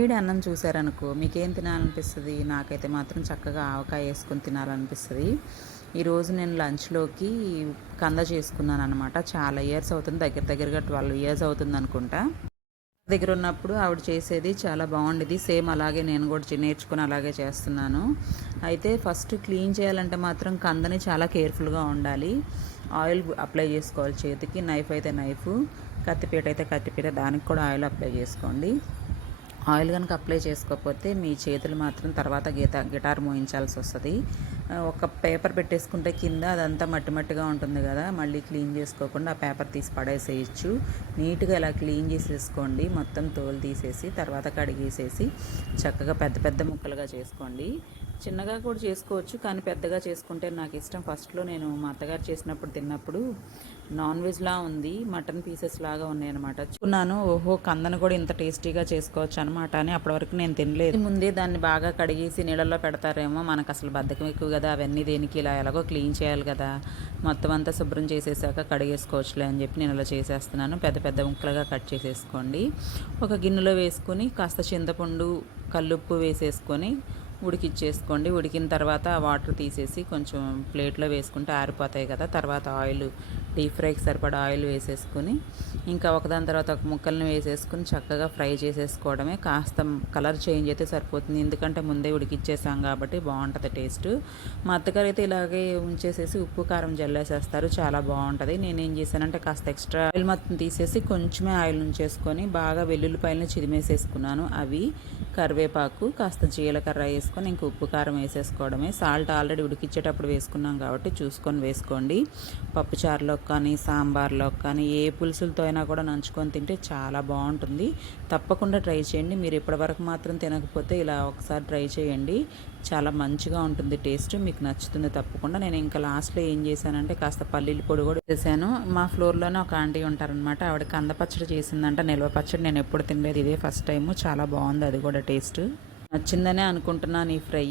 వేడి అన్నం చూసారనుకో మీకేం తినాలనిపిస్తది? నాకైతే మాత్రం చక్కగా ఆవకాయ యేసుకొని తినాలనిపిస్తది. ఈరోజు నేను లంచ్‌లోకి కంద చేసుకున్నాననమాట. చాలా ఇయర్స్ అవుతుంది. దగ్గర దగ్గరగా 12 ఇయర్స్ అవుతుందనుకుంటా. దగ్గరున్నప్పుడు ఆవిడ చేసేది చాలా బావుండేది. సేమ్ అలాగే నేను కూడా నేర్చుకొని అలాగే చేస్తున్నాను. అయితే ఫస్ట్ క్లీన్ చేయాలంటే మాత్రం కందని చాలా కేర్‌ఫుల్‌గా ఉండాలి. ఆయిల్ అప్లై చేసుకోవాలి చేతికి. నైఫ్ అయితే నైఫు, కత్తిపీట అయితే కత్తిపీట దానికి కూడా ఆయిల్ అప్లై చేసుకోండి. ఆయిల్ కనుక అప్లై చేసుకోకపోతే మీ చేతులు మాత్రం తర్వాత గిటార్ మోయించాల్సొస్తది. ఒక పేపర్ పెట్టేసుకుంటే కింద అదంతా మట్టి మట్టిగా ఉంటుంది కదా, మళ్ళీ క్లీన్ చేసుకోకుండా ఆ పేపర్ తీసి పడేసేయచ్చు. నీట్‌గా ఇలా క్లీన్ చేసేసుకోండి. మొత్తం తోలు తీసేసి తర్వాత కడిగేసేసి చక్కగా పెద్ద పెద్ద ముక్కలుగా చేసుకోండి. చిన్నగా కూడా చేసుకోవచ్చు, కానీ పెద్దగా చేసుకుంటే నాకు ఇష్టం. ఫస్ట్‌లో నేను మా అత్తగారు చేసినప్పుడు తిన్నప్పుడు నాన్ వెజ్‌లా ఉంది. మటన్ పీసెస్ లాగా ఉన్నాయన్నమాట. చూకున్నాను, ఓహో! కందను కూడా ఇంత టేస్టీగా చేసుకోవచ్చు అనమాట అని. అప్పటి వరకు నేను తినలేదు. ముందే దాన్ని బాగా కడిగేసి నీళ్ళల్లో పెడతారేమో, మనకు అసలు బద్ధకం ఎక్కువ కదా, అవన్నీ దేనికి, ఇలా ఎలాగో క్లీన్ చేయాలి కదా, మొత్తం అంతా శుభ్రం చేసేసాక కడిగేసుకోవచ్చులే అని చెప్పి నేను ఇలా చేసేస్తున్నాను. పెద్ద పెద్ద ముక్కలుగా కట్ చేసేసుకోండి. ఒక గిన్నెలో వేసుకొని కాస్త చింతపండు, కల్లుప్పు వేసేసుకొని ఉడికిచ్చేసుకోండి. ఉడికిన తర్వాత ఆ వాటర్ తీసేసి కొంచెం ప్లేట్లో వేసుకుంటే ఆరిపోతాయి కదా. తర్వాత ఆయిల్, డీప్ ఫ్రైకి సరిపడా ఆయిల్ వేసేసుకొని ఇంకా ఒకదాని తర్వాత ఒక ముక్కల్ని వేసేసుకుని చక్కగా ఫ్రై చేసేసుకోవడమే. కాస్త కలర్ చేంజ్ అయితే సరిపోతుంది, ఎందుకంటే ముందే ఉడికిచ్చేసాం కాబట్టి బాగుంటుంది టేస్ట్. మా అత్తగారు అయితే ఇలాగే ఉంచేసేసి ఉప్పు కారం జల్లేసేస్తారు, చాలా బాగుంటుంది. నేనేం చేశానంటే కాస్త ఎక్స్ట్రా ఆయిల్ మొత్తం తీసేసి కొంచెమే ఆయిల్ ఉంచేసుకొని బాగా వెల్లుల్లిపాయలని చిదిమేసేసుకున్నాను. అవి, కరివేపాకు, కాస్త జీలకర్ర వేసుకొని ఇంక ఉప్పు కారం వేసేసుకోవడమే. సాల్ట్ ఆల్రెడీ ఉడికిచ్చేటప్పుడు వేసుకున్నాం కాబట్టి చూసుకొని వేసుకోండి. పప్పుచారులోకి కానీ సాంబార్లోకి కానీ ఏ పులుసులతో అయినా కూడా నంచుకొని తింటే చాలా బాగుంటుంది. తప్పకుండా ట్రై చేయండి. మీరు ఇప్పటివరకు మాత్రం తినకపోతే ఇలా ఒకసారి ట్రై చేయండి, చాలా మంచిగా ఉంటుంది టేస్ట్, మీకు నచ్చుతుంది తప్పకుండా. నేను ఇంకా లాస్ట్లో ఏం చేశానంటే కాస్త పల్లీల పొడి కూడా వేసాను. మా ఫ్లోర్లోనే ఒక ఆంటీ ఉంటారనమాట, ఆవిడ కంద పచ్చడి చేసిందంట, నిల్వ పచ్చడి. నేను ఎప్పుడు తినలేదు, ఇదే ఫస్ట్ టైము. చాలా బాగుంది అది కూడా టేస్ట్. నచ్చిందనే అనుకుంటున్నాను ఈ ఫ్రై.